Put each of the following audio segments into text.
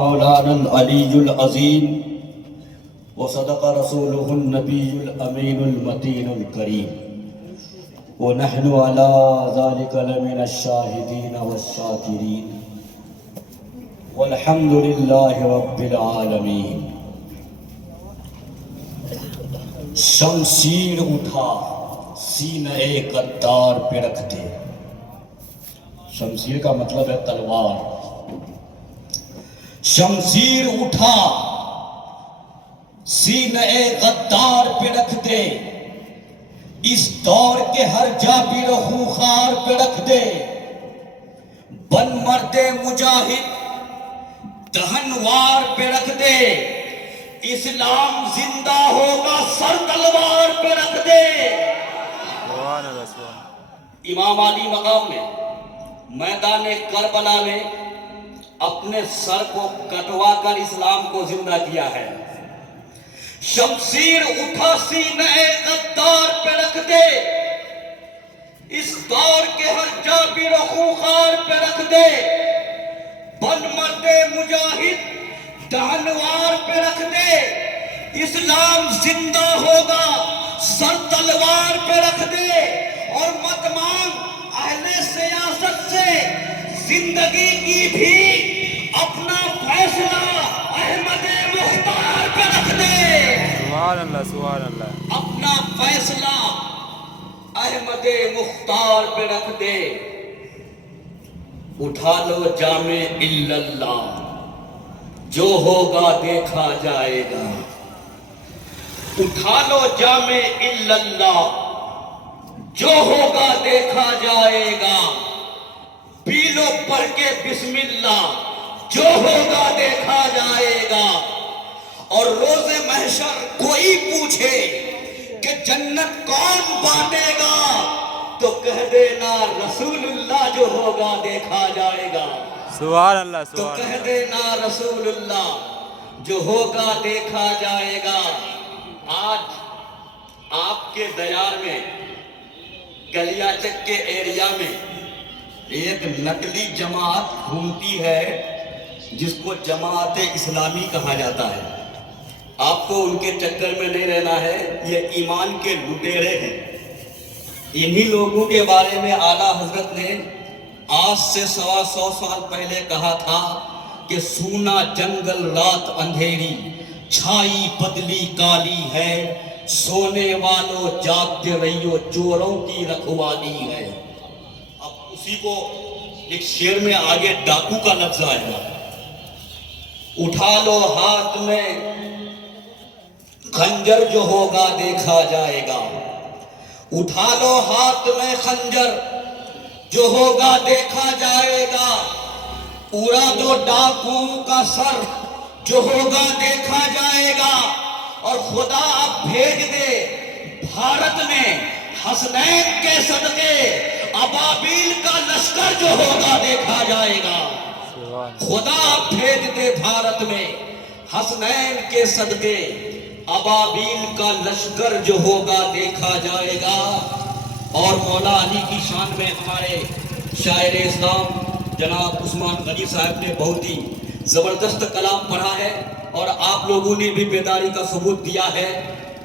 مولانا العلی العظیم وصدق رسوله النبی الامین المتین الکریم ونحن على ذلك لمن الشاہدین والشاکرین والحمد للہ رب العالمین۔ شمشیر اٹھا سینہ غدار پہ رکھ دے۔ شمشیر کا مطلب ہے تلوار۔ شمشیر اٹھا سینہ غدار پہ رکھ دے، اس دور کے ہر جابر و خوخار پہ رکھ دے، بن مرد مجاہد دہنوار پہ رکھ دے، اسلام زندہ ہوگا سر تلوار پہ رکھ دے۔ امام علی مقام میں میدان کربلا میں اپنے سر کو کٹوا کر اسلام کو زندہ کیا ہے۔ شمشیر اٹھا سینہ غدار پہ رکھ دے، اس دور کے ہر جابر و خوخار پہ رکھ دے، بن مرد مجاہد دہنوار پہ رکھ دے، اسلام زندہ ہوگا سر تلوار پہ رکھ دے، اور مت مانگ اہل سیاست سے زندگی کی بھی، اپنا فیصلہ احمد مختار پہ رکھ دے۔ سبحان اللہ سبحان اللہ۔ اپنا فیصلہ احمد مختار پہ رکھ دے۔ اٹھا لو جام الا اللہ، جو ہوگا دیکھا جائے گا۔ اٹھا لو جام الا اللہ، جو ہوگا دیکھا جائے گا۔ پی لو پڑھ کے بسم اللہ، جو ہوگا دیکھا جائے گا۔ اور روز محشر کوئی پوچھے کہ جنت کون بانٹے گا، تو کہہ دینا رسول اللہ، جو ہوگا دیکھا جائے گا۔ سبحان اللہ تو سبحان کہہ اللہ۔ دینا رسول اللہ، جو ہوگا دیکھا جائے گا۔ آج آپ کے دیار میں، گلیا چک کے ایریا میں ایک نقلی جماعت گھومتی ہے جس کو جماعت اسلامی کہا جاتا ہے۔ آپ کو ان کے چکر میں نہیں رہنا ہے، یہ ایمان کے لٹیرے ہیں۔ انہی لوگوں کے بارے میں اعلیٰ حضرت نے آج سے 125 سال پہلے کہا تھا کہ سونا جنگل رات اندھیری، چھائی بدلی کالی ہے، سونے والوں جاگتے رہیو، چوروں کی رکھوالی ہے۔ اب اسی کو ایک شعر میں آگے ڈاکو کا لفظ آئے گا۔ اٹھا لو ہاتھ میں خنجر، جو ہوگا دیکھا جائے گا۔ اٹھا لو ہاتھ میں خنجر، جو ہوگا دیکھا جائے گا۔ اڑا دو ڈاکو کا سر، جو ہوگا دیکھا جائے گا۔ اور خدا اب بھیج دے بھارت میں حسنین کے صدقے ابابیل کا لشکر، جو ہوگا دیکھا جائے گا۔ خدا اب بھیج دے بھارت میں حسنین کے صدقے ابابیل کا لشکر، جو ہوگا دیکھا جائے گا۔ اور مولا علی کی شان میں ہمارے شاعر اسلام جناب عثمان غنی صاحب نے بہت ہی زبردست کلام پڑھا ہے، اور آپ لوگوں نے بھی بیداری کا ثبوت دیا ہے۔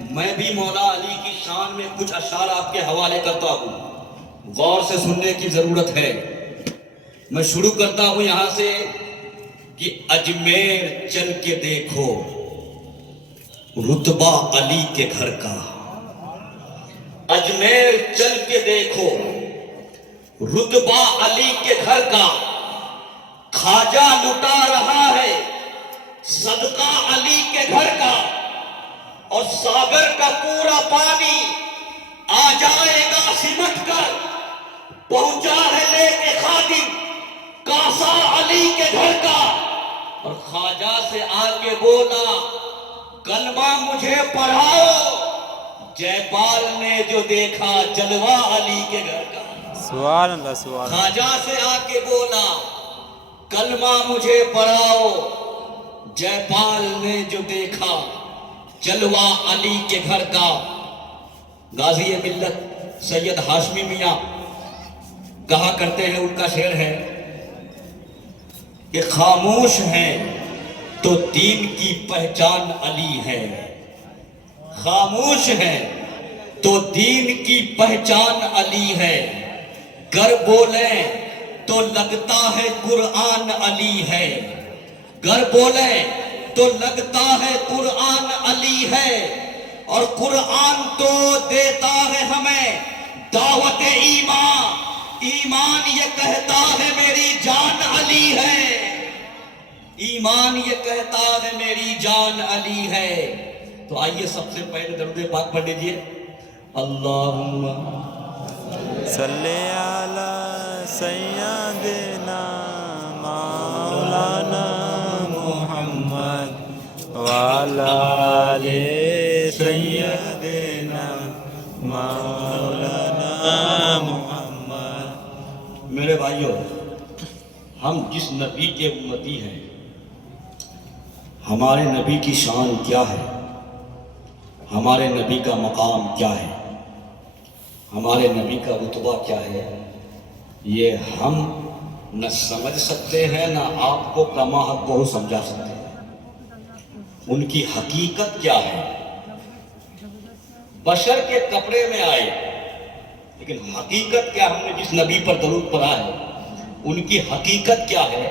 میں بھی مولا علی کی شان میں کچھ اشعار آپ کے حوالے کرتا ہوں، غور سے سننے کی ضرورت ہے۔ میں شروع کرتا ہوں یہاں سے کہ اجمیر چل کے دیکھو رتبہ علی کے گھر کا۔ اجمیر چل کے دیکھو رتبہ علی کے گھر کا، خواجہ لٹا رہا ہے صدقہ علی کے گھر کا۔ اور ساگر کا پورا پانی آ جائے گا سمٹ کر، پہنچا ہے لے کے خادم کاسا علی کے گھر کا۔ اور خواجہ سے آ کے بولا کلمہ مجھے پڑھاؤ، جے پال نے جو دیکھا جلوہ علی کے گھر کا۔ سبحان اللہ سبحان اللہ۔ خواجہ سے آ کے بولا کلمہ مجھے پڑھاؤ، جے پال نے جو دیکھا جلوہ علی کے گھر کا۔ غازی ملت سید ہاشمی میاں کہا کرتے ہیں، ان کا شعر ہے کہ خاموش ہیں تو دین کی پہچان علی ہے، خاموش ہے تو دین کی پہچان علی ہے، گر بولیں تو لگتا ہے قرآن علی ہے، گر بولیں تو لگتا ہے قرآن علی ہے، اور قرآن تو دیتا ہے ہمیں دعوت ایمان، ایمان یہ کہتا ہے میری جان علی ہے، ایمان یہ کہتا ہے میری جان علی ہے۔ تو آئیے سب سے پہلے درود پاک پڑھ لیجئے، اللہم صلی علی سیدنا مولانا محمد وعلی آل سیدنا مولانا محمد۔ میرے بھائیوں، ہم جس نبی کے امتی ہیں، ہمارے نبی کی شان کیا ہے، ہمارے نبی کا مقام کیا ہے، ہمارے نبی کا رتبہ کیا ہے، یہ ہم نہ سمجھ سکتے ہیں نہ آپ کو کما حق کو سمجھا سکتے ہیں۔ ان کی حقیقت کیا ہے؟ بشر کے کپڑے میں آئے، لیکن حقیقت کیا؟ ہم نے جس نبی پر درود پڑھا ہے ان کی حقیقت کیا ہے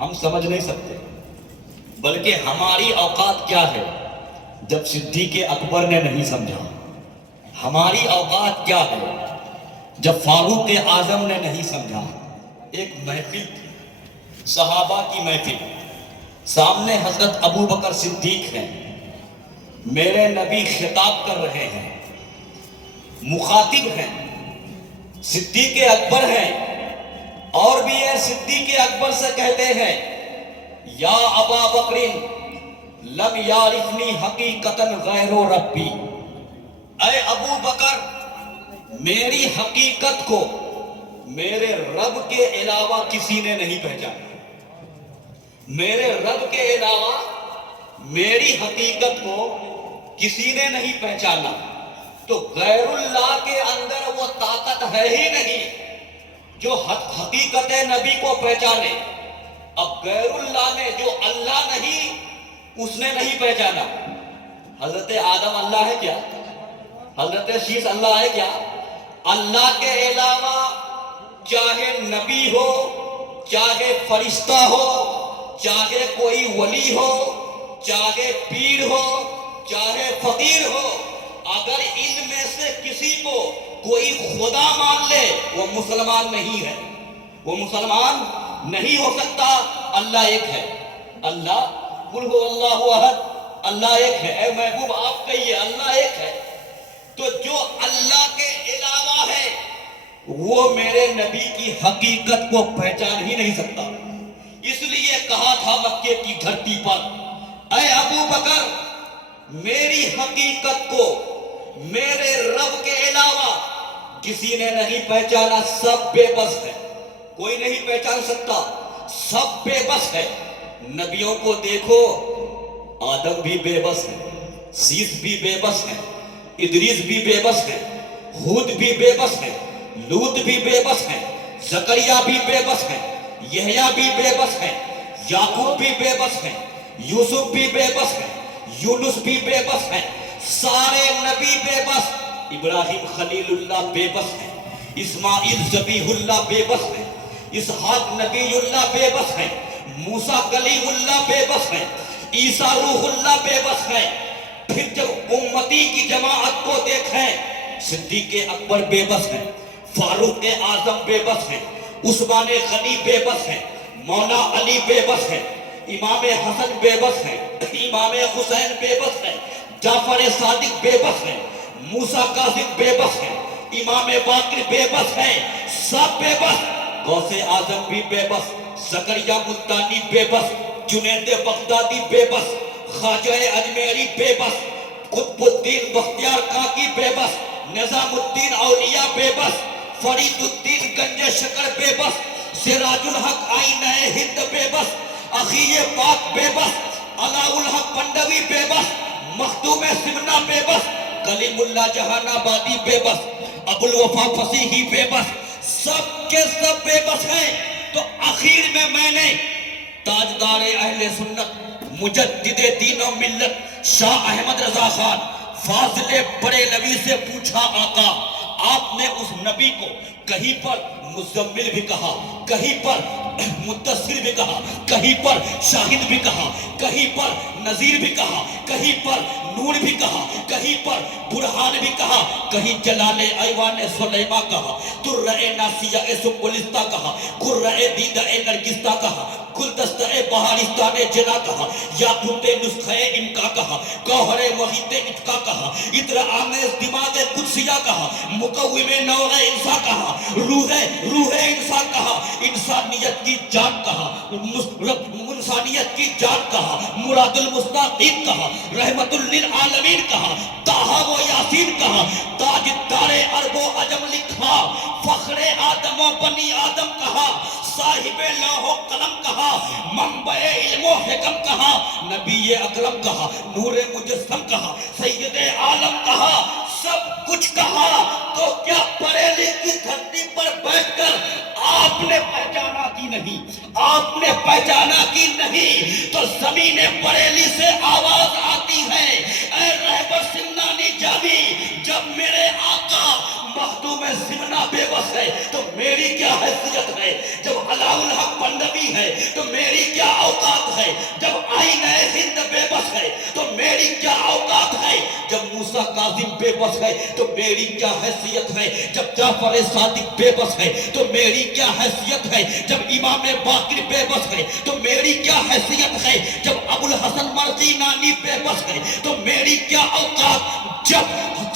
ہم سمجھ نہیں سکتے، بلکہ ہماری اوقات کیا ہے جب صدیق اکبر نے نہیں سمجھا، ہماری اوقات کیا ہے جب فاروق اعظم نے نہیں سمجھا۔ ایک محفل تھی، صحابہ کی محفل، سامنے حضرت ابو بکر صدیق ہیں، میرے نبی خطاب کر رہے ہیں، مخاطب ہیں، صدیق اکبر ہیں، اور بھی یہ صدیق اکبر سے کہتے ہیں یا ابا بکر لم یعرفنی حقیقتا غیر ربی، اے ابو بکر میری حقیقت کو میرے رب کے علاوہ کسی نے نہیں پہچانا، میرے رب کے علاوہ میری حقیقت کو کسی نے نہیں پہچانا۔ تو غیر اللہ کے اندر وہ طاقت ہے ہی نہیں جو حقیقت نبی کو پہچانے۔ اب غیر اللہ نے جو اللہ نہیں اس نے نہیں پہچانا۔ حضرت آدم اللہ ہے کیا؟ حضرت شیس اللہ ہے کیا؟ اللہ کے علاوہ چاہے نبی ہو، چاہے فرشتہ ہو، چاہے کوئی ولی ہو، چاہے پیر ہو، چاہے فقیر ہو، اگر ان میں سے کسی کو کوئی خدا مان لے وہ مسلمان نہیں ہے، وہ مسلمان نہیں ہو سکتا۔ اللہ ایک ہے، اللہ قل هو اللہ احد، اللہ ایک ہے۔ اے محبوب آپ کہیے اللہ ایک ہے۔ تو جو اللہ کے علاوہ ہے وہ میرے نبی کی حقیقت کو پہچان ہی نہیں سکتا۔ اس لیے کہا تھا مکے کی دھرتی پر، اے ابو بکر میری حقیقت کو میرے رب کے علاوہ کسی نے نہیں پہچانا، سب بے بس ہے، کوئی نہیں پہچان سکتا، سب بے بس ہے۔ نبیوں کو دیکھو، آدم بھی بے بس ہے، سیس بھی بے بس ہے، ادریس بھی بے بس ہے، ہود بھی بے بس ہے، لوط بھی بے بس ہے، زکریا بھی بے بس ہے، یحییٰ بھی بے بس ہے، یعقوب بھی بے بس ہے، یوسف بھی بے بس ہے، یونس بھی بے بس ہے، سارے نبی بے بس۔ ابراہیم خلیل اللہ بے بس ہے، اسماعیل ذبیح اللہ بے بس ہے، اسحاق نبی اللہ بے بس ہے، موسیٰ کلیم اللہ بے بس ہے، عیسیٰ روح اللہ بے بس ہے۔ پھر جب امتی کی جماعت کو دیکھیں، صدیق اکبر بے بس ہے، فاروق اعظم بے بس ہے، عثمان غنی بے بس ہے، مولا علی بے بس ہے، امام حسن بے بس ہے، امام حسین بے بس ہے، جعفر صادق بے بس ہے، موسیٰ کاظم بے بس ہے، امام باقر بے بس ہے، سب بے بس۔ غوث اعظم بھی بے بس، زکریا ملتانی بے بس، جنید بغدادی بے بس، خواجہ اجمیری بے بس، قطب الدین بختیار کاکی بے بس، نظام الدین اولیاء بے بس، فرید الدین گنج شکر بے بس، سراج الحق آئینہ ہند بے بس، اخی پاک بے بس، علاء الحق پنڈوی بے بس، مخدوم سمنا بے بس، کلیم اللہ جہان آبادی بے بس، ابو الوفا فصیحی بے بس، سب کے سب بے بس ہیں۔ تو آخر میں نے تاجدار اہل سنت مجدد دین و ملت شاہ احمد رضا خان فاضل بریلوی سے پوچھا آقا آپ نے اس نبی کو کہیں پر مزمل بھی کہا، کہیں پر مدثر بھی کہا، کہیں پر شاہد بھی کہا، کہیں پر نذیر بھی کہا، کہیں پر نور بھی کہا، کہیں پر برہان بھی کہا، کہیں جلال ایوان سلیمہ کہا، درہ ناسیہ سنبلستہ کہا، قرہ دیدہ نرگستہ کہا، گلدستہ بہارستان جنا کہا، یاقوت نسخہ انکا کہا، گوہر محیط اتقا کہا، ادر آمیز دماغ قدسیہ کہا، مقوم نوع انسا کہا، روح انسان کہا، انسانیت کی جان کہا، انسانیت کی جان کہا، مراد المستقیم کہا، رحمت للعالمین کہا، طٰہٰ و یاسین کہا، تاجدار عرب و عجم لکھا، فخر آدم و بنی آدم کہا، صاحب لوح و قلم کہا، منبع علم و حکم کہا، نبی اکرم کہا، نور مجسم کہا، سید عالم کہا، سب کچھ کہا، تو کیا بریلی کی دھرتی پر بیٹھ کر آپ نے پہچانا کی نہیں؟ آپ نے پہچانا کی نہیں تو زمین بریلی سے آواز آتی ہے، اے رہبر سمنانی جامی، جب میرے آقا مخدوم سمنا بے بس ہے تو میری کیا حیثیت ہے، جب علاء الحق بندوی ہے تو میری کیا اوقات ہے، جب آئین ہند بے بس ہے تو میری کیا اوقات ہے، جب موسیٰ کاظم بے بس ہے تو میری کیا حیثیت ہے، جب جعفر صادق بے بس ہے تو میری کیا حیثیت ہے، جب امام باقر بے بس ہے تو میری کیا حیثیت ہے، جب ابو الحسن مرضی نانی بے بس ہے تو میری کیا اوقات،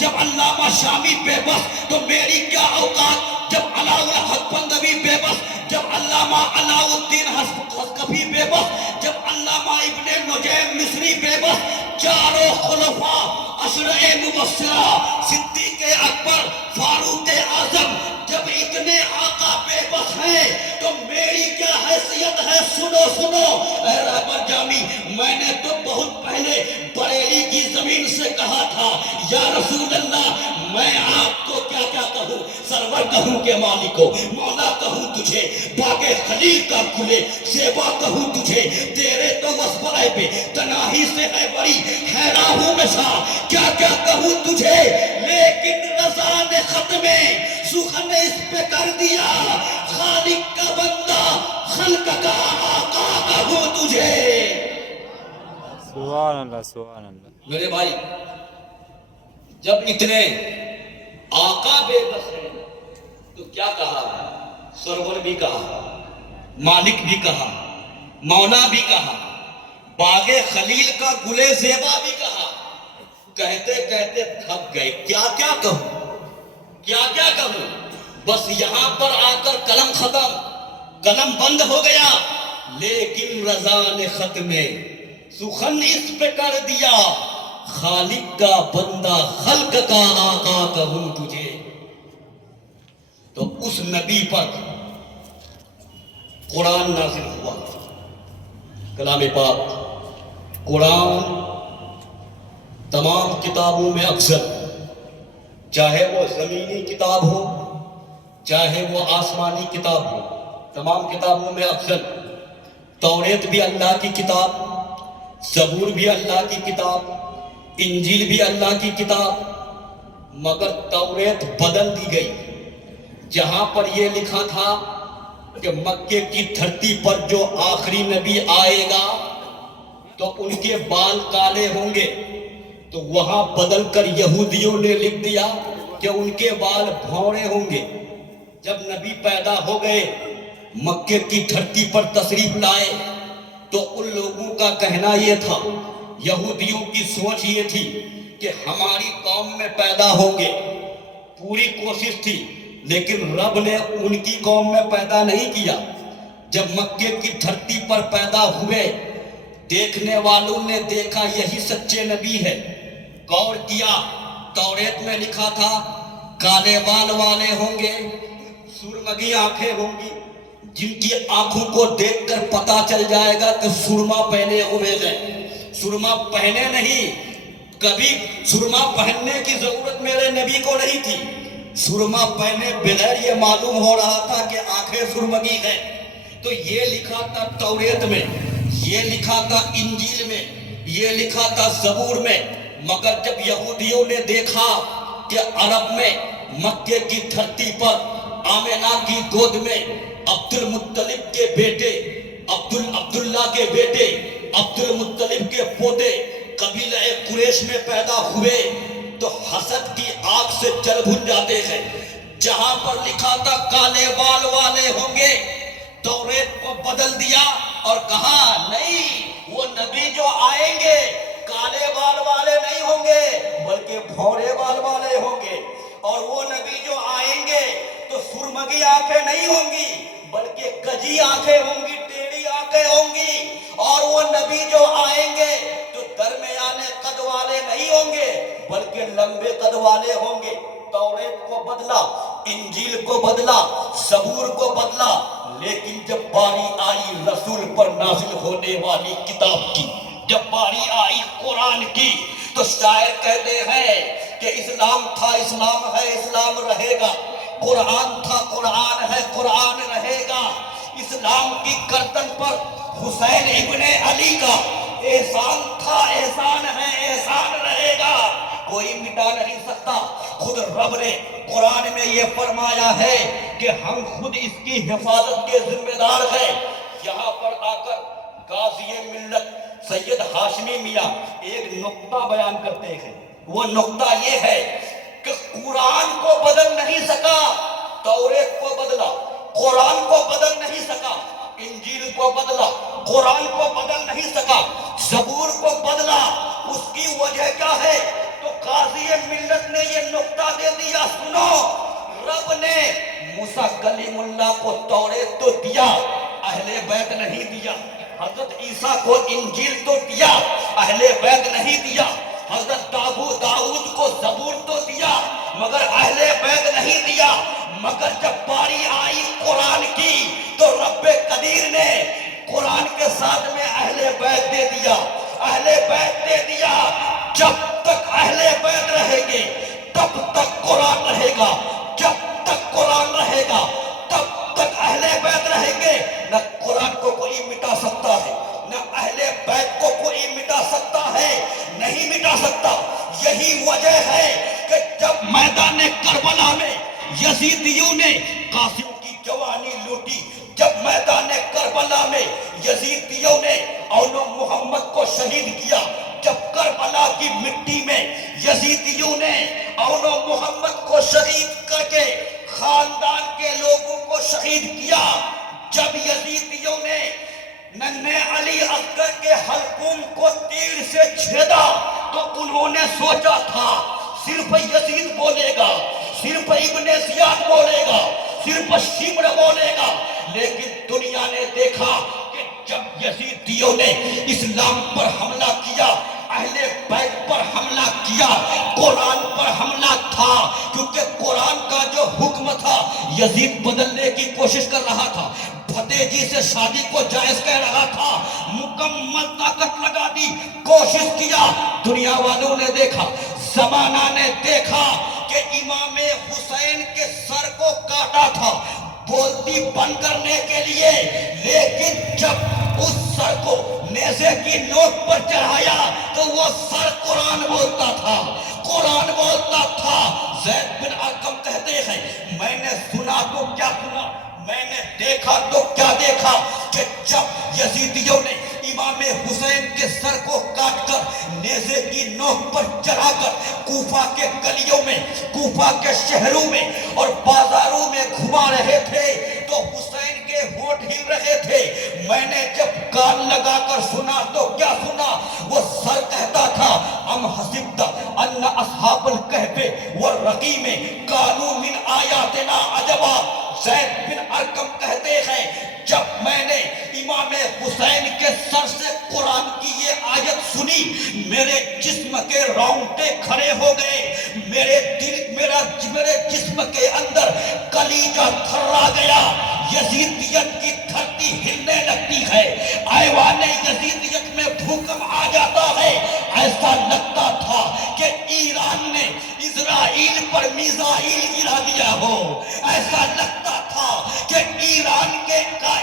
جب علامہ شامی بے بس تو میری کیا اوقات، جب علاء الحق بندوی بے بس، جب علامہ علاء الدین حسکفی بے بس، جب علامہ ابن نجیم مصری بے بس، چاروں خلفاء عشرہ مبشرہ صدیق اکبر فاروق اعظم جب اتنے آقا بے بس ہیں تو میری کیا حیثیت ہے؟ سنو اے رہبر جامی، میں نے تو بہت پہلے بریلی کی زمین سے کہا تھا یا رسول اللہ میں آپ کو کیا کہوں، سرور کہوں کہ مالکو، مولا کہوں تجھے، باغ خلیل کا کھلے زیبا کہوں تجھے، تیرے تو وصف پہ تناہی سے ہے بڑی حیران ہوں میں شاہ، کیا کہوں تجھے، لیکن رضا نے ختم سخن اس پہ کر دیا، خالق کا بندہ خلق کا آقا کہوں تجھے۔ سبحان اللہ سبحان اللہ۔ میرے بھائی جب اتنے آقا بے بس ہے تو کیا کہا، سرور بھی کہا، مالک بھی کہا، مولا بھی کہا، باغ خلیل کا گل زیبا بھی کہا، کہتے کہتے تھک گئے، کیا کہوں، بس یہاں پر آ کر قلم ختم، قلم بند ہو گیا، لیکن رضا نے ختم سخن اس پہ کر دیا، خالق کا بندہ خلق کا آقا کہوں تجھے۔ تو اس نبی پر قرآن نازل ہوا، کلام پاک، قرآن تمام کتابوں میں افضل، چاہے وہ زمینی کتاب ہو چاہے وہ آسمانی کتاب ہو، تمام کتابوں میں افضل۔ توریت بھی اللہ کی کتاب، زبور بھی اللہ کی کتاب، انجیل بھی اللہ کی کتاب، مگر توریت بدل دی گئی، جہاں پر یہ لکھا تھا کہ مکے کی دھرتی پر جو آخری نبی آئے گا تو ان کے بال کالے ہوں گے، تو وہاں بدل کر یہودیوں نے لکھ دیا کہ ان کے بال بھونرے ہوں گے۔ جب نبی پیدا ہو گئے، مکے کی دھرتی پر تشریف لائے، تو ان لوگوں کا کہنا یہ تھا، یہودیوں کی سوچ یہ تھی کہ ہماری قوم میں پیدا ہوں گے، پوری کوشش تھی، لیکن رب نے ان کی قوم میں پیدا نہیں کیا۔ جب مکے کی دھرتی پر پیدا ہوئے، دیکھنے والوں نے دیکھا یہی سچے نبی ہے، غور کیا، توریت میں لکھا تھا کالے بال والے ہوں گے، سرمگی آنکھیں ہوں گی، جن کی آنکھوں کو دیکھ کر پتا چل جائے گا کہ سرما پہنے ہوئے ہیں۔ سرما پہنے نہیں، کبھی سرما پہننے کی ضرورت میرے نبی کو نہیں تھی، سرما پہنے بغیر یہ معلوم ہو رہا تھا کہ آنکھیں سرمگی ہیں، تو یہ لکھا تھا توریت میں، یہ لکھا تھا انجیل میں، یہ لکھا تھا زبور میں، مگر جب یہودیوں نے دیکھا کہ عرب میں مکے کی دھرتی پر آمنہ کی گود میں عبد المطلب کے بیٹے عبداللہ کے بیٹے عبد المطلب کے پوتے قبیلہ قریش میں پیدا ہوئے تو حسد کی آگ سے جل بھن جاتے ہیں۔ جہاں پر لکھا تھا کالے بال والے ہوں گے، توریت کو بدل دیا اور کہا نہیں، وہ نبی جو آئیں گے کالے بال والے نہیں ہوں گے بلکہ بھورے بال والے ہوں گے، اور وہ نبی جو آئیں گے تو سرمگی آنکھیں نہیں ہوں گی بلکہ کجی آنکھیں ہوں گی، ٹیڑھی آنکھیں ہوں گی، اور وہ نبی جو آئیں گے تو درمیانے قد والے نہیں ہوں گے بلکہ لمبے قد والے ہوں گے۔ توریت کو بدلا، انجیل کو بدلا، زبور کو بدلا، لیکن جب باری آئی رسول پر نازل ہونے والی کتاب کی، جب باری آئی قرآن کی، تو شاعر کہتے ہیں کہ اسلام تھا اسلام ہے اسلام رہے گا، قرآن تھا قرآن ہے قرآن رہے گا۔ اسلام کی گردن پر حسین ابن علی کا احسان تھا احسان ہے احسان رہے گا، کوئی مٹا نہیں سکتا۔ خود رب نے قرآن میں یہ فرمایا ہے کہ ہم خود اس کی حفاظت کے ذمہ دار ہیں۔ یہاں پر آ کر غازی ملت سید ہاشمی میاں ایک نقطہ بیان کرتے ہیں، وہ نقطہ یہ ہے کہ قرآن کو بدل نہیں سکا، توریت کو بدلا، قرآن کو بدل نہیں سکا، انجیل کو بدلا، قرآن کو بدل نہیں سکا، زبور کو بدلا۔ اس کی وجہ کیا ہے؟ تو قاضی ملت نے یہ نقطہ دے دیا، سنو، رب نے موسیٰ کلیم اللہ کو توریت تو دیا، اہل بیت نہیں دیا، حضرت عیسیٰ کو انجیل تو دیا، اہل بیت نہیں دیا، حضرت داؤد کو زبور تو دیا مگر اہل بیت نہیں دیا۔ مگر جب باری آئی قرآن کی تو رب قدیر نے قرآن کے ساتھ میں اہل بیت دے دیا، اہل بیت دے دیا۔ جب تک اہل بیت رہیں گے تب تک قرآن رہے گا، جب تک قرآن رہے گا تب تک اہل بیت رہیں گے۔ نہ قرآن کو کوئی مٹا سکتا ہے، نہ اہل بیت کو کوئی مٹا سکتا ہے، نہیں مٹا سکتا۔ یہی وجہ ہے کہ جب میدان کربلا میں یزیدیوں نے قاسم کی جوانی لوٹی، جب میدان کربلا میں یزیدیوں نے اول محمد کو شہید کیا، جب کربلا کی مٹی میں یزیدیوں نے اول محمد کو شہید کر کے خاندان کے لوگوں کو شہید کیا، جب یزیدیوں نے ننھے علی اصغر کے حلقوم کو تیر سے چھیدا تو انہوں نے سوچا تھا صرف یزید بولے گا، صرف ابن زیاد بولے گا، صرف شمر بولے گا، لیکن دنیا نے دیکھا کہ جب یزیدیوں نے اسلام پر حملہ کیا، اہل بیت پر حملہ کیا، قرآن پر حملہ تھا، کیونکہ قرآن کا جو حکم تھا یزید بدلنے کی کوشش کر رہا تھا، بھتیجی سے شادی کو جائز کہہ رہا تھا، مکمل طاقت لگا دی، کوشش کیا، دنیا والوں نے دیکھا، زمانہ نے دیکھا کہ امام حسین کے سر کو کاٹا تھا بولتی بند کرنے کے لیے، لیکن جب اس سر کو نیزے کی نوک پر چڑھایا تو وہ سر قرآن بولتا تھا، قرآن بولتا تھا۔ زید بن ارقم کہتے ہیں میں نے سنا تو کیا سنا، میں نے دیکھا تو کیا دیکھا کہ جب یزیدیوں نے امام حسین کے سر کو کاٹ کر نیزے کی نوک پر چڑھا کر کوفہ کے گلیوں میں، کوفہ کے شہروں میں اور بازاروں میں گھما رہے تھے تو حسین کے ہونٹ ہل رہے تھے۔ میں نے جب کان لگا کر سنا تو کیا سنا، وہ سر کہتا تھا ام حسبت ان اصحاب الکہف والرقیم کانوا من آیاتنا عجبا۔ زید بن ارقم کہتے ہیں جب میں نے امام حسین کے سر سے قرآن کی یہ آیت سنی میرے جسم کے رونگٹے کھڑے ہو گئے، میرے جسم کے اندر کلیجہ تھرا گیا، یزیدیت کی دھرتی ہلنے لگتی ہے، ایوان یزیدیت میں بھوکم آ جاتا ہے۔ ایسا لگتا تھا کہ ایران نے اسرائیل پر میزائل گرا دیا ہو، ایسا لگتا تھا کہ ایران کے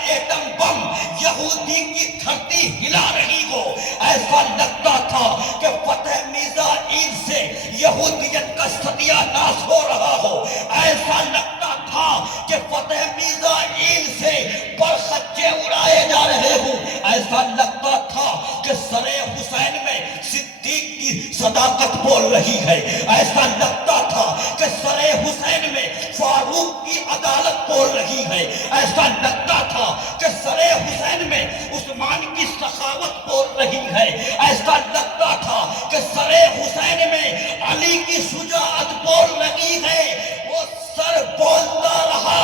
ایٹم بم یہودی کی دھرتی ہلا رہی ہو. ایسا لگتا تھا کہ فتح میزائیل سے یہودیت کا ستیہ ناش ہو رہا ہو. ایسا لگتا تھا کہ فتح میزائیل سے پرخچے اڑائے جا رہے ہوں. ایسا لگتا تھا کہ سر حسین میں صدیق کی صداقت بول رہی ہے. ایسا لگتا تھا کہ سر حسین میں فاروق کی عدالت بول رہی ہے. ایسا لگتا تھا کہ سر حسین میں عثمان کی سخاوت بول رہی ہے. ایسا لگتا تھا کہ سر حسین میں علی کی شجاعت بول رہی ہے. وہ سر بولتا رہا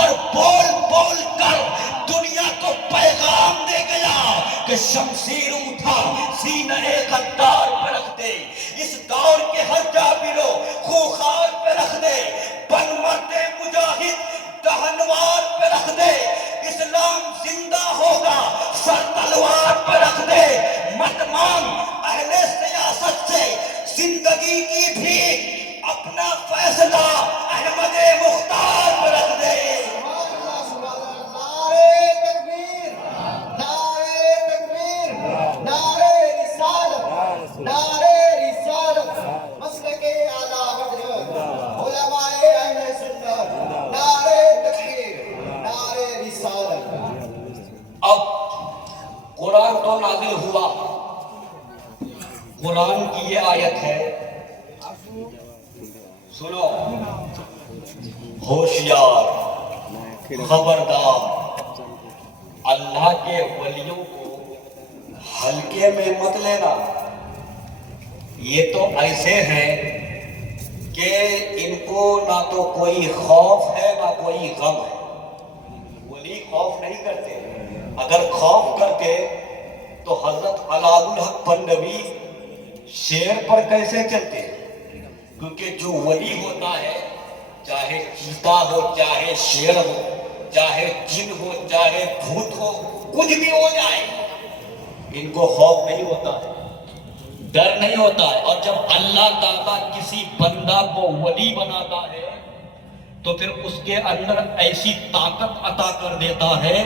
اور بول بول کر دنیا کو پیغام دے گیا کہ شمشیر اٹھا سینہ غدار پہ رکھ دے. اس دور کے ہر جابرو خوخار پہ رکھ دے. بن مرتے مجاہد دہنوار پہ رکھ دے. اسلام زندہ ہوگا سر تلوار پہ رکھ دے. مت مانگ اہل سیاست سے زندگی کی بھی اپنا فیصلہ احمد مختار پہ رکھ دے. اب قرآن تو نازل ہوا. قرآن کی یہ آیت ہے, سنو, ہوشیار خبردار, اللہ کے ولیوں کو ہلکے میں مت لینا. یہ تو ایسے ہیں کہ ان کو نہ تو کوئی خوف ہے نہ کوئی غم ہے. ولی خوف نہیں کرتے. اگر خوف کرتے تو حضرت علاء الحق بندوی شیر پر کیسے چلتے؟ کیونکہ جو ولی ہوتا ہے, چاہے چیتا ہو, چاہے شیر ہو, چاہے جن ہو, چاہے بھوت ہو, کچھ بھی ہو جائے, ان کو خوف نہیں ہوتا ہے, ڈر نہیں ہوتا ہے. اور جب اللہ تعالیٰ کسی بندہ کو ولی بناتا ہے تو پھر اس کے اندر ایسی طاقت عطا کر دیتا ہے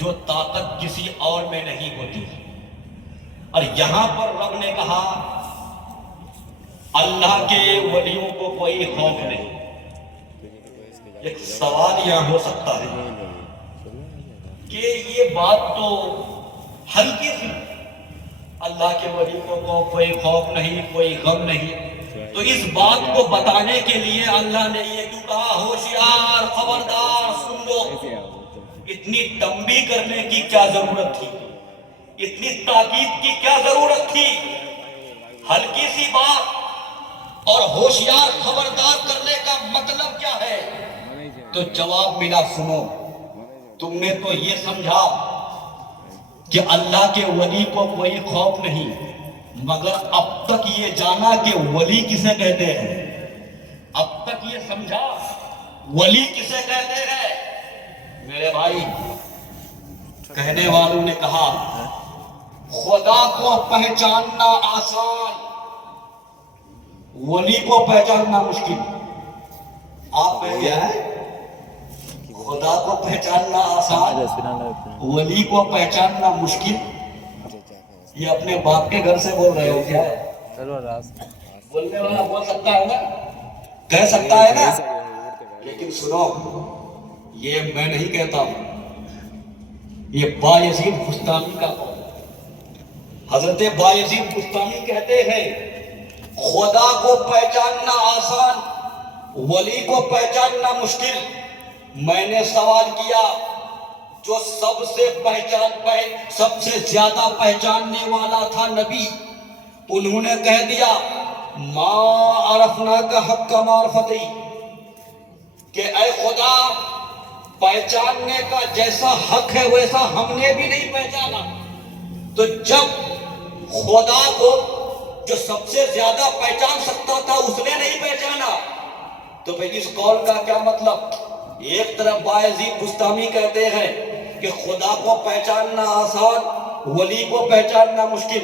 جو طاقت کسی اور میں نہیں ہوتی. اور یہاں پر رب نے کہا اللہ کے ولیوں کو کوئی خوف نہیں. ایک سوال یہاں ہو سکتا ہے کہ یہ بات تو ہلکی سی, اللہ کے ولی کو کوئی خوف نہیں, کوئی غم نہیں, تو اس بات کو بتانے کے لیے اللہ نے یہ کیوں کہا ہوشیار خبردار سن لو؟ اتنی تنبیہ کرنے کی کیا ضرورت تھی؟ اتنی تاکید کی کیا ضرورت تھی؟ ہلکی سی بات. اور ہوشیار خبردار کرنے کا مطلب کیا ہے؟ تو جواب ملا, سنو, تم نے تو یہ سمجھا کہ اللہ کے ولی کو کوئی خوف نہیں, مگر اب تک یہ جانا کہ ولی کسے کہتے ہیں. اب تک یہ سمجھا ولی کسے کہتے ہیں. میرے بھائی, کہنے والوں نے کہا خدا کو پہچاننا آسان, ولی کو پہچاننا مشکل. آپ کہیں گے خدا کو پہچاننا آسان, ولی کو پہچاننا مشکل. یہ اپنے باپ کے گھر سے بول رہے ہو کیا؟ بولنے والا بول سکتا ہے نا, کہہ سکتا ہے نا, لیکن سنو, یہ میں نہیں کہتا ہوں, یہ بایزید بستامی کا قول. حضرت بایزید بستامی کہتے ہیں خدا کو پہچاننا آسان, ولی کو پہچاننا مشکل. میں نے سوال کیا, جو سب سے زیادہ پہچاننے والا تھا نبی, انہوں نے کہہ دیا ما عرفنا کا حق کا معرفتی, کہ اے خدا پہچاننے کا جیسا حق ہے ویسا ہم نے بھی نہیں پہچانا. تو جب خدا کو جو سب سے زیادہ پہچان سکتا تھا اس نے نہیں پہچانا, تو پھر اس قول کا کیا مطلب؟ ایک طرف بایزید بستامی کہتے ہیں کہ خدا کو پہچاننا آسان, ولی کو پہچاننا مشکل,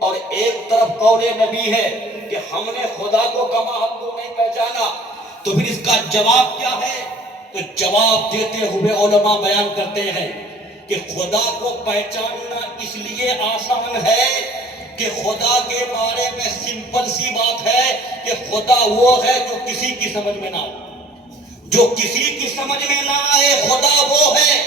اور ایک طرف قول نبی ہے کہ ہم نے خدا کو کما ہم کو نہیں پہچانا. تو پھر اس کا جواب کیا ہے؟ تو جواب دیتے ہوئے علماء بیان کرتے ہیں کہ خدا کو پہچاننا اس لیے آسان ہے کہ خدا کے بارے میں سمپل سی بات ہے کہ خدا وہ ہے جو کسی کی سمجھ میں نہ آئے، جو کسی کی سمجھ میں نہ آئے، خدا وہ ہے۔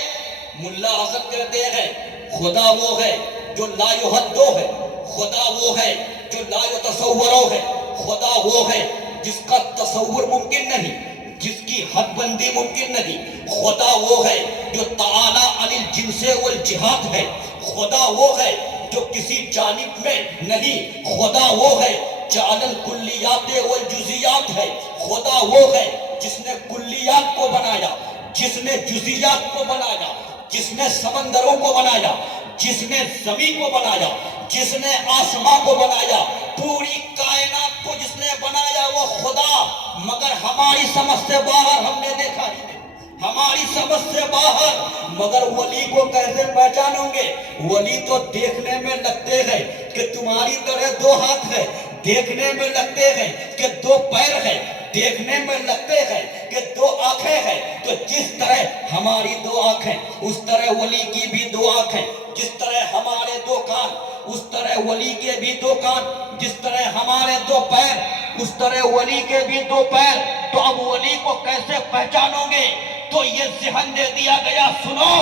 ملا حسن کہتے ہیں خدا وہ ہے جو لا یحدو ہے، خدا وہ ہے جو لا یتصورو ہے، خدا وہ ہے جس کا تصور ممکن نہیں، جس کی حد بندی ممکن نہیں، خدا وہ ہے جو تعالی عن الجنس والجہات ہے، خدا وہ ہے جو کسی جانب میں نہیں، خدا وہ ہے جعل الکلیات والجزیات ہے، خدا وہ ہے جس نے کلیات کو بنایا، جس نے جزیات کو بنایا، جس نے سمندروں کو بنایا، جس نے زمین کو بنایا، جس نے آسمان کو بنایا، پوری کائنات کو جس نے بنایا وہ خدا، مگر ہماری سمجھ سے باہر ہم نے دیکھا ہی نہیں، ہماری سمجھ سے باہر۔ مگر ولی کو کیسے پہچانوں گے؟ ولی تو دیکھنے میں لگتے ہیں کہ تمہاری طرح دو ہاتھ ہے، دیکھنے میں لگتے ہیں کہ دو پیر ہے، دیکھنے میں لگتے ہیں کہ دو آنکھیں ہیں، تو جس طرح ہماری دو آنکھیں اس طرح ولی کی بھی دو آنکھیں، جس طرح ہمارے دو کان اس طرح ولی کے بھی دو کان، جس طرح ہمارے دو پیر اس طرح ولی کے بھی دو پیر۔ تو اب ولی کو کیسے پہچانو گے؟ تو یہ ذہن دے دیا گیا، سنو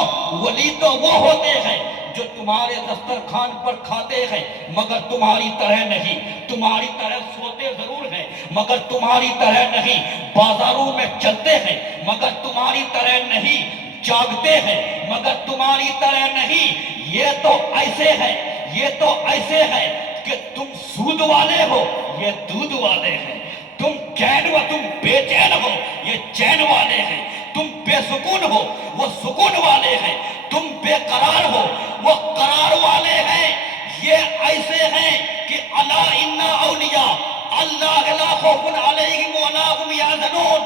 ولی تو وہ ہوتے ہیں جو تمہارے دسترخوان پر کھاتے ہیں مگر تمہاری طرح نہیں، تمہاری طرح سوتے ضرور ہیں مگر تمہاری طرح نہیں، بازاروں میں چلتے ہیں مگر تمہاری طرح نہیں، جاگتے ہیں مگر تمہاری طرح نہیں۔ یہ تو ایسے ہے، یہ تو ایسے ہے کہ تم سود والے ہو، یہ دودھ والے ہیں، تم تم بے چین ہو، یہ چین والے ہیں، تم بے سکون ہو، وہ سکون والے ہیں، تم بے قرار ہو، وہ قرار والے ہیں۔ یہ ایسے ہیں کہ الا ان اولیاء اللہ لا خوف علیہم ولا هم یحزنون۔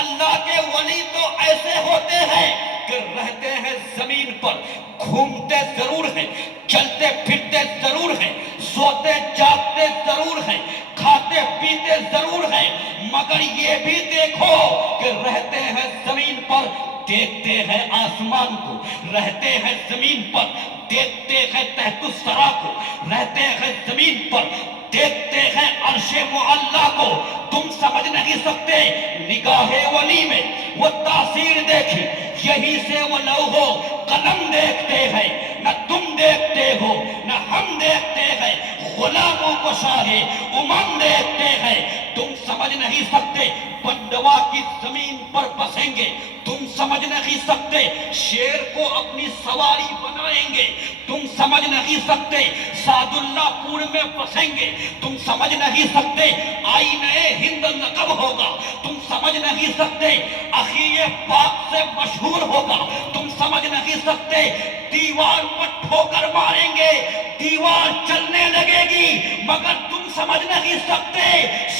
اللہ کے ولی تو ایسے ہوتے ہیں کہ رہتے ہیں زمین پر، گھومتے ضرور ہیں، چلتے پھرتے ضرور ہیں، سوتے جاگتے ضرور ہیں، کھاتے پیتے ضرور ہیں، مگر یہ بھی دیکھو کہ رہتے ہیں زمین پر، دیکھتے ہیں آسمان کو، رہتے ہیں زمین پر، دیکھتے ہیں تحت الثری کو، رہتے ہیں زمین پر، دیکھتے ہیں عرش معلی کو۔ تم سمجھ نہیں سکتے نگاہ ولی میں وہ تاثیر دیکھی، یہی سے وہ لوح و قلم دیکھتے ہیں، نہ تم دیکھتے ہو نہ ہم دیکھتے ہیں، غلاموں کو شاہ امم دیکھتے ہیں۔ تم سمجھ نہیں سکتے بندوا کی زمین پر بسیں گے، تم سمجھ نہیں سکتے شیر کو اپنی سواری بنائیں گے، تم سمجھ نہیں سکتے سعد اللہ پور میں بسیں گے، تم سمجھ نہیں سکتے آئینہ ہند نقب ہوگا، تم سمجھ نہیں سکتے اخی پاک سے مشہور ہوگا، تم سمجھ نہیں سکتے دیوار پر ٹھوکر ماریں گے دیوار چلنے لگے گی، مگر تم سمجھ نہیں سکتے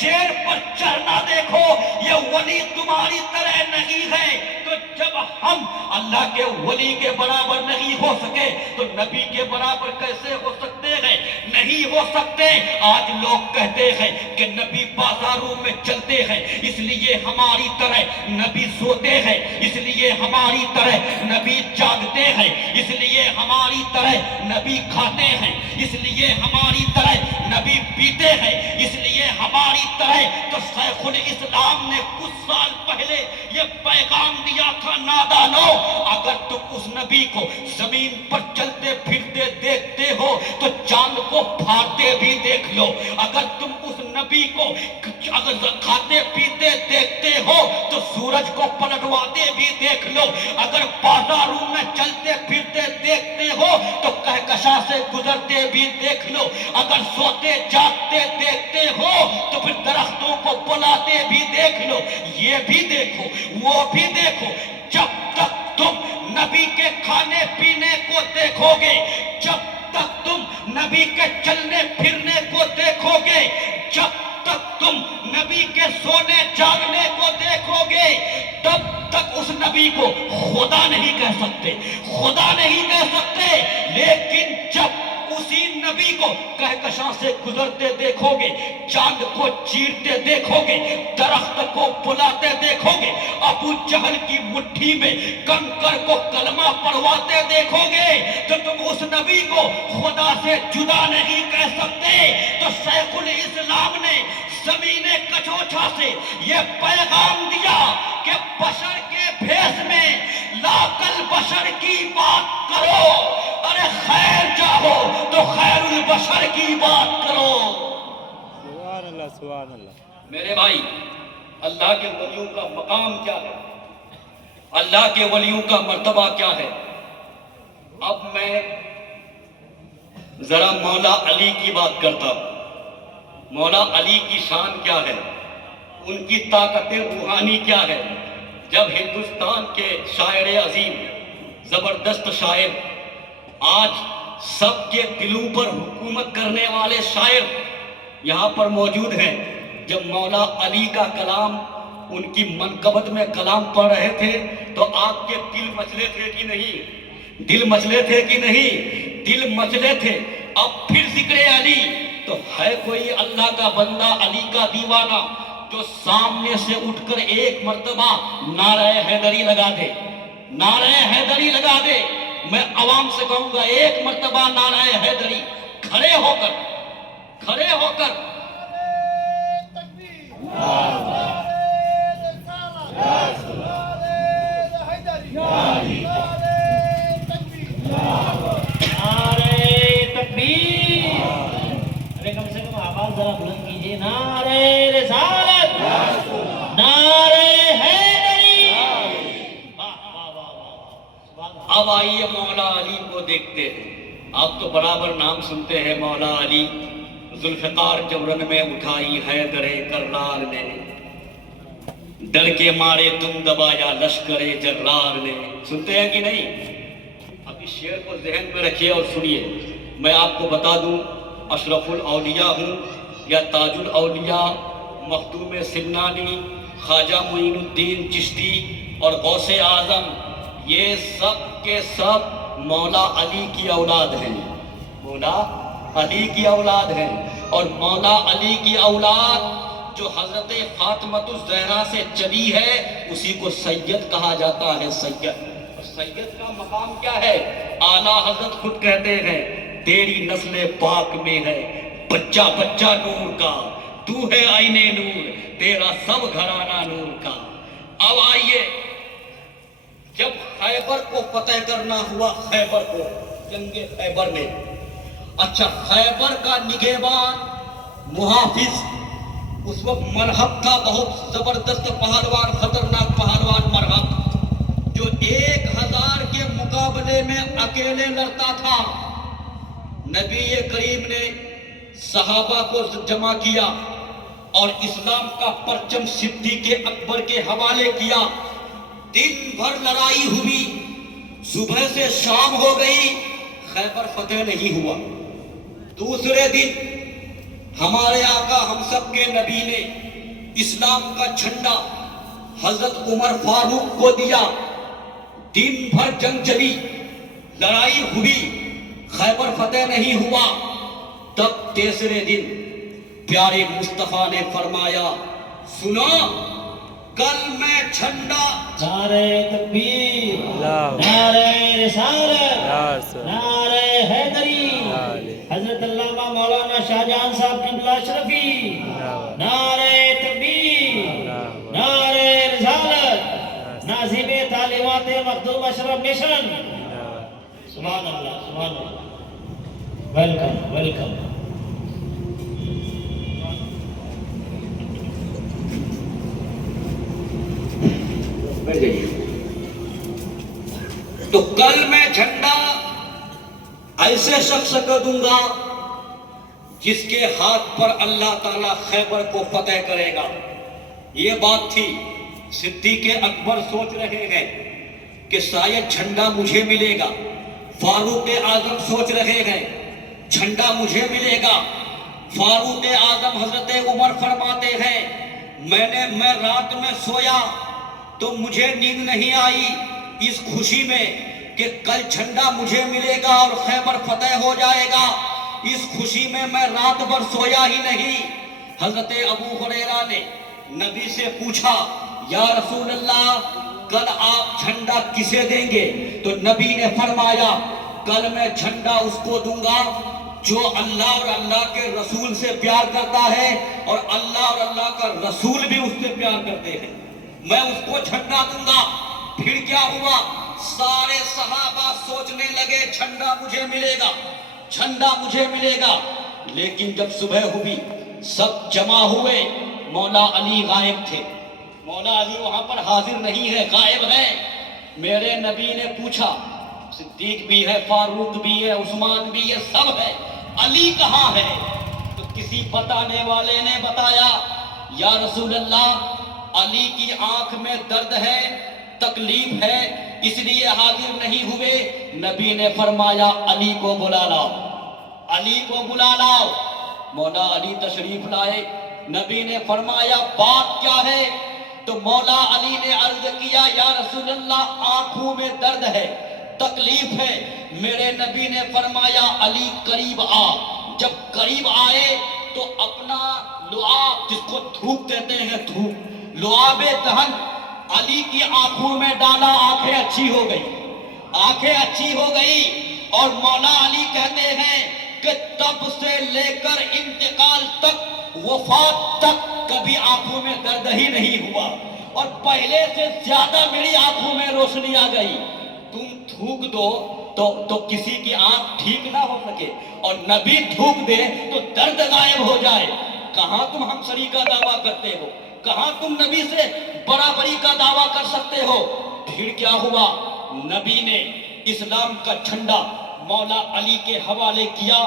شیر پر چڑھنا دیکھو یہ ولی تمہاری طرح نہیں ہے۔ تو جب ہم اللہ کے ولی کے برابر نہیں ہو سکے تو نبی کے برابر کیسے ہو سکتے ہیں؟ نہیں ہو سکتے۔ آج لوگ کہتے ہیں کہ نبی بازاروں میں چلتے ہیں اس لیے ہماری طرح نبی سوتے ہیں، اس لیے ہماری طرح نبی جاگتے ہیں، اس لیے ہماری طرح نبی کھاتے ہیں، اس لیے ہماری طرح نبی پیتے ہیں، اس لیے ہماری طرح۔ تو شیخ الاسلام نے کچھ سال پہلے یہ پیغام دیا تھا، نادانو اگر تم اس نبی کو زمین پر چلتے پھرتے دیکھتے ہو تو چاند کو پھاڑتے بھی دیکھ لو، اگر تم اس نبی کو اگر کھاتے پیتے دیکھتے ہو تو سورج کو پلٹواتے بھی دیکھ لو، اگر بازاروں میں چلتے پھرتے دیکھتے ہو تو کہکشاں سے گزرتے بھی دیکھ لو، اگر سوتے جاگتے دیکھتے ہو تو پھر درختوں کو بلاتے بھی دیکھ لو۔ یہ بھی دیکھو وہ بھی دیکھو، جب تک تم نبی کے کھانے پینے کو دیکھو گے، جب تک تم نبی کے چلنے پھرنے کو دیکھو گے، جب تک تم نبی کے سونے جاگنے کو دیکھو گے، تب تک اس نبی کو خدا نہیں کہہ سکتے، خدا نہیں کہہ سکتے۔ لیکن جب اسی نبی کو کہکشاں سے گزرتے دیکھو گے، چاند کو چیرتے دیکھو گے، درخت کو بلاتے دیکھو گے، ابو جہل کی مٹھی میں کنکر کو کلمہ پڑھواتے دیکھو گے، تو تم اس نبی کو خدا سے جدا نہیں کہہ سکتے۔ تو شیخ الاسلام نے زمین کچوچھا سے یہ پیغام دیا کہ بشر کے بھیس میں لا کل بشر کی بات کرو، ارے خیر چاہو تو خیر البشر کی بات کرو۔ سبحان اللہ سبحان اللہ۔ میرے بھائی، اللہ کے ولیوں کا مقام کیا ہے، اللہ کے ولیوں کا مرتبہ کیا ہے؟ اب میں ذرا مولا علی کی بات کرتا ہوں۔ مولا علی کی شان کیا ہے، ان کی طاقت روحانی کیا ہے؟ جب ہندوستان کے شاعر عظیم، زبردست شاعر، آج سب کے دلوں پر حکومت کرنے والے شاعر یہاں پر موجود ہیں، جب مولا علی کا کلام ان کی منقبت میں کلام پڑھ رہے تھے تو آپ کے دل مچلے تھے کہ نہیں؟ دل مچلے تھے کہ نہیں؟ دل مچلے تھے۔ اب پھر ذکر علی، تو ہے کوئی اللہ کا بندہ، علی کا دیوانہ، جو سامنے سے اٹھ کر ایک مرتبہ نعرہ حیدری لگا دے، نعرہ حیدری لگا دے؟ میں عوام سے کہوں گا ایک مرتبہ نعرہ حیدری، کھڑے ہو کر کم سے کم آواز ذرا بلند کیجیے، نعرہ رسالت، نعرہ حیدری۔ اب آئیے مولا علی کو دیکھتے ہیں۔ آپ تو برابر نام سنتے ہیں مولا علی، ذوالفقار جب رن میں اٹھائی حیدر کرار نے، ڈر کے مارے تم دبایا لشکر جرار نے۔ سنتے ہیں کہ نہیں؟ اب اس شعر کو ذہن میں رکھیے اور سنیے۔ میں آپ کو بتا دوں، اشرف الاولیاء ہوں یا تاج الاولیاء، مخدوم سمنانی، خواجہ معین الدین چشتی اور غوث اعظم، یہ سب کے سب مولا علی کی اولاد ہیں، مولا علی کی اولاد ہیں۔ اور مولا علی کی اولاد جو حضرت فاطمہ الزہرا سے چلی ہے، اسی کو سید کہا جاتا ہے، سید۔ اور سید کا مقام کیا ہے؟ اعلیٰ حضرت خود کہتے ہیں تیری نسل پاک میں ہے بچہ بچہ نور کا، تو ہے عین نور، تیرا سب گھرانہ نور کا۔ اب آئیے، جب خیبر کو فتح کرنا ہوا، خیبر کو، جنگ خیبر میں، اچھا خیبر کا نگہبان محافظ اس وقت مرہب کا بہت زبردست پہلوان، خطرناک پہلوان مرہب، جو 1000 کے مقابلے میں اکیلے لڑتا تھا۔ نبی کریم نے صحابہ کو جمع کیا اور اسلام کا پرچم صدیق اکبر کے حوالے کیا۔ دن بھر لڑائی ہوئی، صبح سے شام ہو گئی، خیبر فتح نہیں ہوا۔ دوسرے دن ہمارے آقا ہم سب کے نبی نے اسلام کا جھنڈا حضرت عمر فاروق کو دیا۔ دن بھر جنگ چلی، لڑائی ہوئی، خیبر فتح نہیں ہوا۔ تب تیسرے دن پیارے مصطفیٰ نے فرمایا، سنو کل میں جھنڈا، نعرہ تکبیر، اللہ، نعرہ رسالت، اللہ، نعرہ حیدری، حضرت علامہ مولانا شاہجہاں صاحب قبلہ اشرفی، نعرہ تکبیر، نعرہ رسالت، ناظم تعلیمات مخدوم اشرف مشن۔ سبحان اللہ، سبحان اللہ، ویلکم ویلکم۔ تو کل میں جھنڈا ایسے شخص کو دوں گا جس کے ہاتھ پر اللہ تعالیٰ خیبر کو فتح کرے گا۔ یہ بات تھی۔ صدیق اکبر سوچ رہے ہیں کہ شاید جھنڈا مجھے ملے گا، فاروق اعظم سوچ رہے ہیں جھنڈا مجھے ملے گا۔ فاروق اعظم حضرت عمر فرماتے ہیں میں رات میں سویا تو مجھے نیند نہیں آئی اس خوشی میں کہ کل جھنڈا مجھے ملے گا اور خیبر فتح ہو جائے گا۔ اس خوشی میں رات بھر سویا ہی نہیں۔ حضرت ابو ہریرہ نے نبی سے پوچھا یا رسول اللہ کل آپ جھنڈا کسے دیں گے؟ تو نبی نے فرمایا کل میں جھنڈا اس کو دوں گا جو اللہ اور اللہ کے رسول سے پیار کرتا ہے اور اللہ اور اللہ کا رسول بھی اس سے پیار کرتے ہیں، میں اس کو جھنڈا دوں گا۔ پھر کیا ہوا؟ سارے صحابہ سوچنے لگے جھنڈا مجھے ملے گا، جھنڈا مجھے ملے گا۔ لیکن جب صبح ہوئی سب جمع ہوئے، مولا علی غائب تھے، مولا علی وہاں پر حاضر نہیں ہے، غائب ہے۔ میرے نبی نے پوچھا، صدیق بھی ہے، فاروق بھی ہے، عثمان بھی ہے، سب ہے، علی کہاں ہے؟ تو کسی بتانے والے نے بتایا یا رسول اللہ علی کی آنکھ میں درد ہے، تکلیف ہے، اس لیے حاضر نہیں ہوئے۔ نبی نے فرمایا علی کو بلا لاؤ، علی کو بلا لاؤ۔ مولا علی تشریف لائے، نبی نے فرمایا بات کیا ہے؟ تو مولا علی نے عرض کیا یا رسول اللہ آنکھوں میں درد ہے، تکلیف ہے۔ میرے نبی نے فرمایا علی قریب آ۔ جب قریب آئے تو اپنا لعاب، جس کو دھوپ دیتے ہیں، دھوپ، لعاب دہن علی کی آنکھوں میں ڈالا، آنکھیں اچھی ہو گئی، آنکھیں اچھی ہو گئی۔ اور مولا علی کہتے ہیں کہ تب سے لے کر انتقال تک، وفات تک کبھی آنکھوں میں درد ہی نہیں ہوا، اور پہلے سے زیادہ میری آنکھوں میں روشنی آ گئی۔ تم تھوک دو تو کسی کی آنکھ ٹھیک نہ ہو سکے، اور نبی تھوک دے تو درد غائب ہو جائے۔ کہاں تم ہمسری کا دعویٰ کرتے ہو؟ کہاں تم نبی سے برابری کا دعویٰ کر سکتے ہو؟ پھر کیا ہوا؟ نبی نے اسلام کا جھنڈا مولا علی کے حوالے کیا۔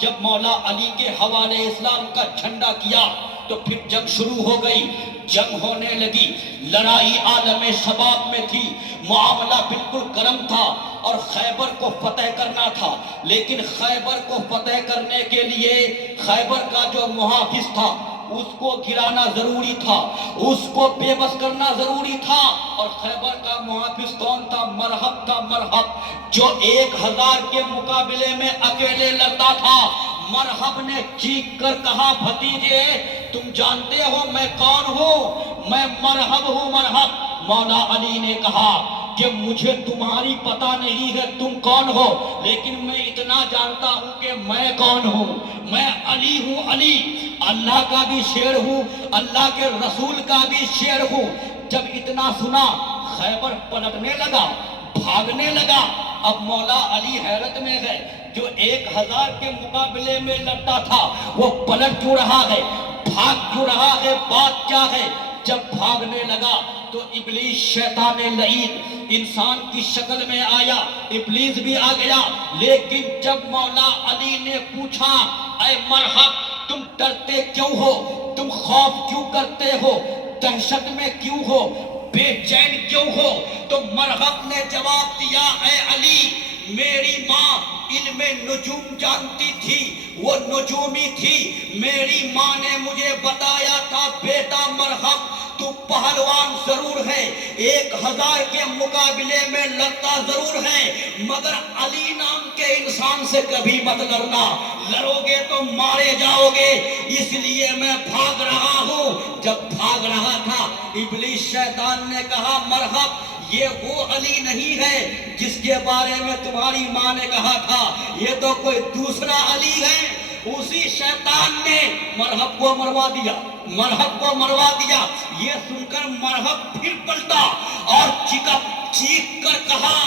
جب مولا علی کے حوالے اسلام کا جھنڈا کیا تو پھر جنگ شروع ہو گئی، جنگ ہونے لگی، لڑائی عالم شباب میں تھی، معاملہ بالکل گرم تھا، اور خیبر کو فتح کرنا تھا۔ لیکن خیبر کو فتح کرنے کے لیے خیبر کا جو محافظ تھا اس کو گرانا ضروری تھا، اس کو بے بس کرنا ضروری تھا۔ اور خیبر کا محافظ کون تھا؟ مرحب تھا، مرحب، جو 1000 کے مقابلے میں اکیلے لڑتا تھا۔ مرحب نے چیخ کر کہا بھتیجے تم جانتے ہو میں کون ہوں؟ میں مرحب ہوں، مرحب۔ مولا علی نے کہا کہ مجھے تمہاری پتہ نہیں ہے تم کون ہو، لیکن میں اتنا جانتا ہوں کہ میں کون ہوں، میں علی ہوں، علی، اللہ کا بھی شیر ہوں، اللہ کے رسول کا بھی شیر ہوں۔ جب اتنا سنا خیبر پلٹنے لگا، بھاگنے لگا۔ اب مولا علی حیرت میں ہے، جو 1000 کے مقابلے میں لڑتا تھا وہ پلٹ کیوں رہا ہے، بھاگ کیوں رہا ہے، بات کیا ہے؟ جب بھاگنے لگا تو ابلیس شیطان لعین انسان کی شکل میں آیا، ابلیس بھی آ گیا۔ لیکن جب مولا علی نے پوچھا اے مرحب تم ڈرتے کیوں ہو، تم خوف کیوں کرتے ہو، دہشت میں کیوں ہو، بے چین کیوں ہو؟ تو مرحب نے جواب دیا اے علی میری ماں علم نجوم جانتی تھی، وہ نجومی تھی، میری ماں نے مجھے بتایا تھا بیٹا مرحب تو پہلوان ضرور ہے، 1000 کے مقابلے میں لڑتا ضرور ہے، مگر علی نام کے انسان سے کبھی مت لڑنا، لڑو گے تو مارے جاؤ گے، اس لیے میں بھاگ رہا ہوں۔ جب بھاگ رہا تھا ابلیس شیطان نے کہا مرحب یہ وہ علی نہیں ہے جس کے بارے میں تمہاری ماں نے کہا تھا، یہ تو کوئی دوسرا علی ہے۔ اسی شیطان نے مرحب کو مروا دیا، مرحب کو مروا دیا۔ یہ سن کر مرحب پھر پلٹا اور چیخ کر کہا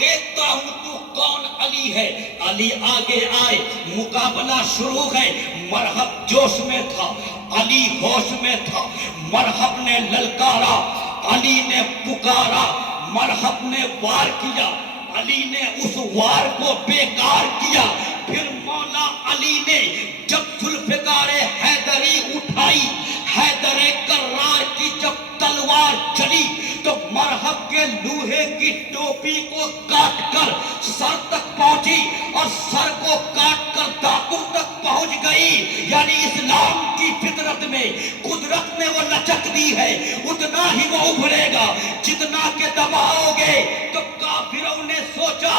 دیکھتا ہوں تو کون علی ہے۔ علی آگے آئے، مقابلہ شروع ہے۔ مرحب جوش میں تھا، علی ہوش میں تھا۔ مرحب نے للکارا، علی نے پکارا، مرحب نے وار کیا، علی نے اس وار کو بیکار کیا۔ پھر مولا علی نے جب ذوالفقار حیدری اٹھائی، حیدر کرار کی جب تلوار چلی تو مرحب کے لوہے کی ٹوپی کو کاٹ کر سر تک پہنچی، اور سر کو کاٹ کر داخل تک پہنچ گئی۔ یعنی اسلام کی فطرت میں قدرت نے وہ لچک دی ہے، اتنا ہی وہ ابھرے گا جتنا کہ دباؤ گے۔ تو کافروں نے سوچا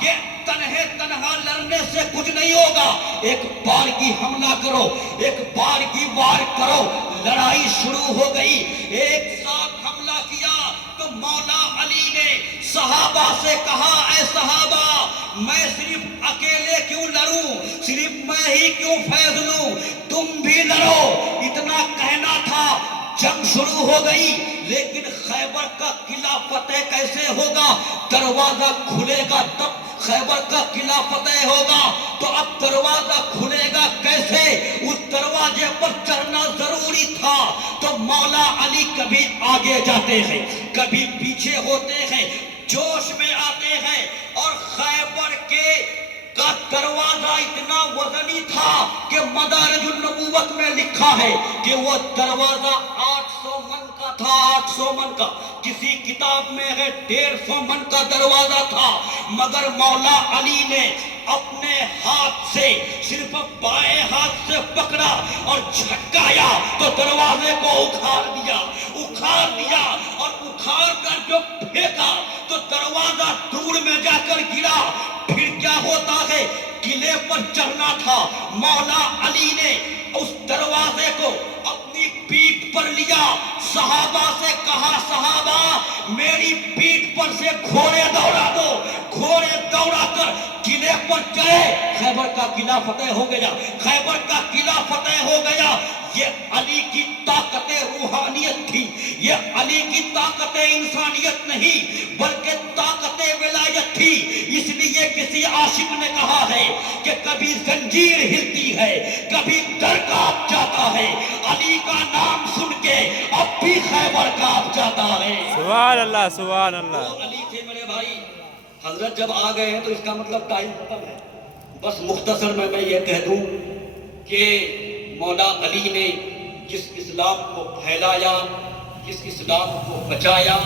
کہ تنہے تنہا لڑنے سے کچھ نہیں ہوگا. ایک بار کی حملہ کرو, ایک بار کی وار کرو, لڑائی شروع ہو گئی. ایک ساتھ حملہ کیا تو مولا علی نے صحابہ سے کہا, اے صحابہ میں صرف اکیلے کیوں لڑوں, صرف میں ہی کیوں فیض لوں, تم بھی لڑو. اتنا کہنا تھا, جنگ شروع ہو گئی. لیکن خیبر کا قلعہ فتح کیسے ہوگا؟ دروازہ کھلے گا تب خیبر کا قلعہ فتح ہوگا. تو اب دروازہ کھلے گا کیسے؟ اس دروازے پر چڑھنا ضروری تھا. تو مولا علی کبھی آگے جاتے ہیں, کبھی پیچھے ہوتے ہیں, جوش میں آتے ہیں. اور خیبر کا دروازہ اتنا وزنی تھا کہ مدارج النبوت میں لکھا ہے کہ وہ دروازہ 800 من کا تھا. 800 من کا, کسی کتاب میں ہے 150 من کا دروازہ تھا. مگر مولا علی نے اپنے ہاتھ سے, صرف بائیں ہاتھ سے پکڑا اور جھٹکایا تو دروازے کو اکھاڑ دیا. اور اکھاڑ کر جو پھینکا تو دروازہ دور میں جا کر گرا. پھر کیا ہوتا ہے, قلعے پر چڑھنا تھا. مولا علی نے اس دروازے کو اپنی پیٹھ پر لیا. صحابہ سے کہا, صحابہ میری پیٹھ پر سے گھوڑے دوڑا دو. گھوڑے دوڑا کر قلعے پر چڑھے. خیبر کا قلعہ فتح ہو گیا. خیبر کا قلعہ فتح ہو گیا. یہ علی کی طاقت روحانیت تھی, یہ علی کی طاقت انسانیت نہیں بلکہ طاقت ولایت تھی. اس لیے کسی عاشق نے کہا ہے کہ کبھی زنجیر ہلتی ہے, کبھی در کانپ جاتا ہے. علی کا نام سن کے اب بھی خیبر کانپ جاتا ہے. سبحان اللہ, سبحان اللہ. وہ علی تھے میرے بھائی. حضرت جب آ گئے ہیں تو اس کا مطلب ٹائم ختم ہے. بس مختصر میں یہ کہہ دوں کہ مولا علی نے جس اسلام کو پھیلایا, جس اسلام کو بچایا,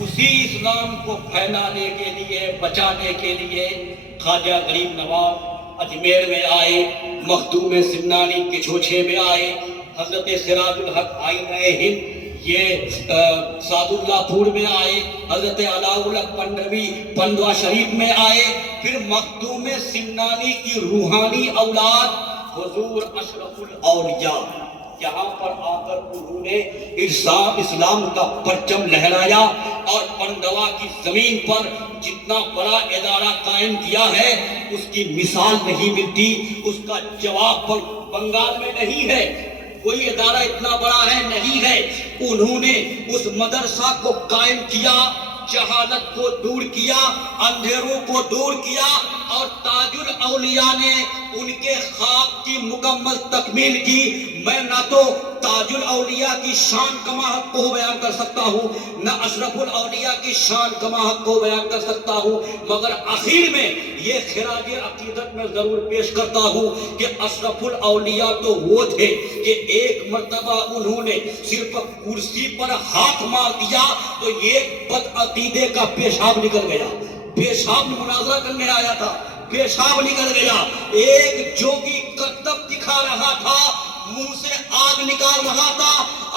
اسی اسلام کو پھیلانے کے لیے, بچانے کے لیے خواجہ غریب نواز اجمیر میں آئے, مخدوم سمنانی کے چھوچھے میں آئے, حضرت سراج الحق آئین ہند یہ سعد اللہ پور میں آئے, حضرت علاء الحق پنڈوی پندوا شریف میں آئے. پھر مخدوم سمنانی کی روحانی اولاد حضور اشرف الاولیاء یہاں پر آ کر انہوں نے اسلام کا پرچم لہرایا. اور پندوا کی زمین پر جتنا بڑا ادارہ قائم کیا ہے اس کی مثال نہیں ملتی. اس کا جواب بنگال میں نہیں ہے, کوئی ادارہ اتنا بڑا ہے نہیں ہے. انہوں نے اس مدرسہ کو قائم کیا, جہالت کو دور کیا, اندھیروں کو دور کیا, اور تاج الاولیاء نے ان کے خواب کی مکمل تکمیل کی. میں نہ تو تاج الاولیاء کی شان کما حق کو بیان کر سکتا ہوں, نہ اشرف الاولیاء کی شان کما حق کو بیان کر سکتا ہوں, مگر آخر میں یہ خراج عقیدت میں ضرور پیش کرتا ہوں کہ اشرف الاولیاء تو وہ تھے کہ ایک مرتبہ انہوں نے صرف کرسی پر ہاتھ مار دیا تو ایک بد عقیدے کا پیشاب نکل گیا. پیشاب مناظرہ کرنے آیا تھا, پیشاب نکل گیا. ایک جوگی کرتب دکھا رہا تھا, منہ سے آگ نکال رہا تھا,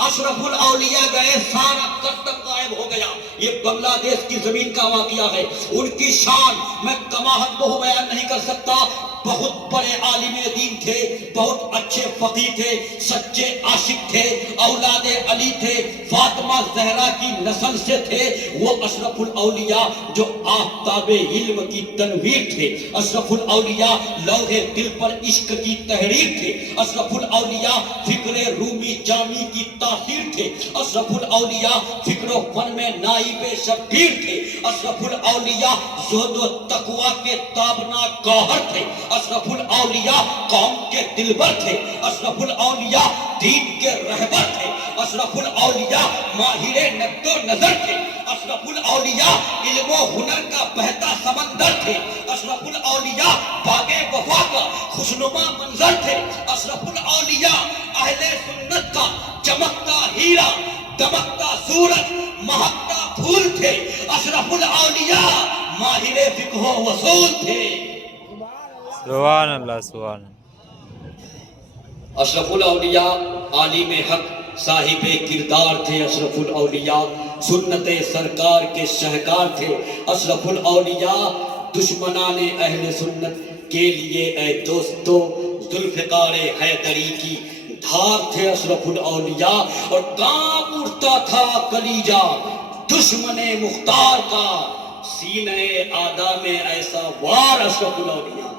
اشرف الاولیاء گئے, سارا کرتب غائب ہو گیا. یہ بنگلہ دیش کی زمین کا واقعہ ہے. ان کی شان میں کما حق کو بیان نہیں کر سکتا. بہت بڑے عالم دین تھے, بہت اچھے فقیہ تھے, سچے عاشق تھے, اولاد علی تھے, فاطمہ زہرا کی نسل سے تھے. وہ اشرف الاولیاء جو آفتاب علم کی تنویر تھے, اشرف الاولیاء لوح دل پر عشق کی تحریر تھے, اشرف الاولیاء فکر رومی جامی کی تاثیر تھے, اشرف الاولیاء فکر و فن میں نائب شبیر تھے, اشرف الاولیاء زہد و تقوی کے تابناک گوہر تھے, اشرف الاولیاء قوم کے دلبر تھے, اشرف الاولیاء دین کے رہبر تھے, اشرف الاولیاء ماہر نقد و نظر تھے, اشرف الاولیاء علم و ہنر کا بہتا سمندر تھے, اشرف الاولیاء باغ وفا کا خوشنما منظر تھے, اشرف الاولیاء اہل سنت کا چمکتا ہیرا, دمکتا سورج, مہکتا پھول تھے, اشرف الاولیاء ماہر فقہ و اصول تھے. سبحان اللہ, سبحان اللہ. اشرف الاولیاء عالم حق صاحب کردار تھے, اشرف الاولیاء سنت سرکار کے شہکار تھے, اشرف الاولیاء دشمنان اہل سنت کے لیے اے دوستو ذوالفقار حیدری کی دھار تھے اشرف الاولیاء اور کانپ اٹھتا تھا کلیجہ دشمن مختار کا، سینہ آدھا میں ایسا وار اشرف الاولیاء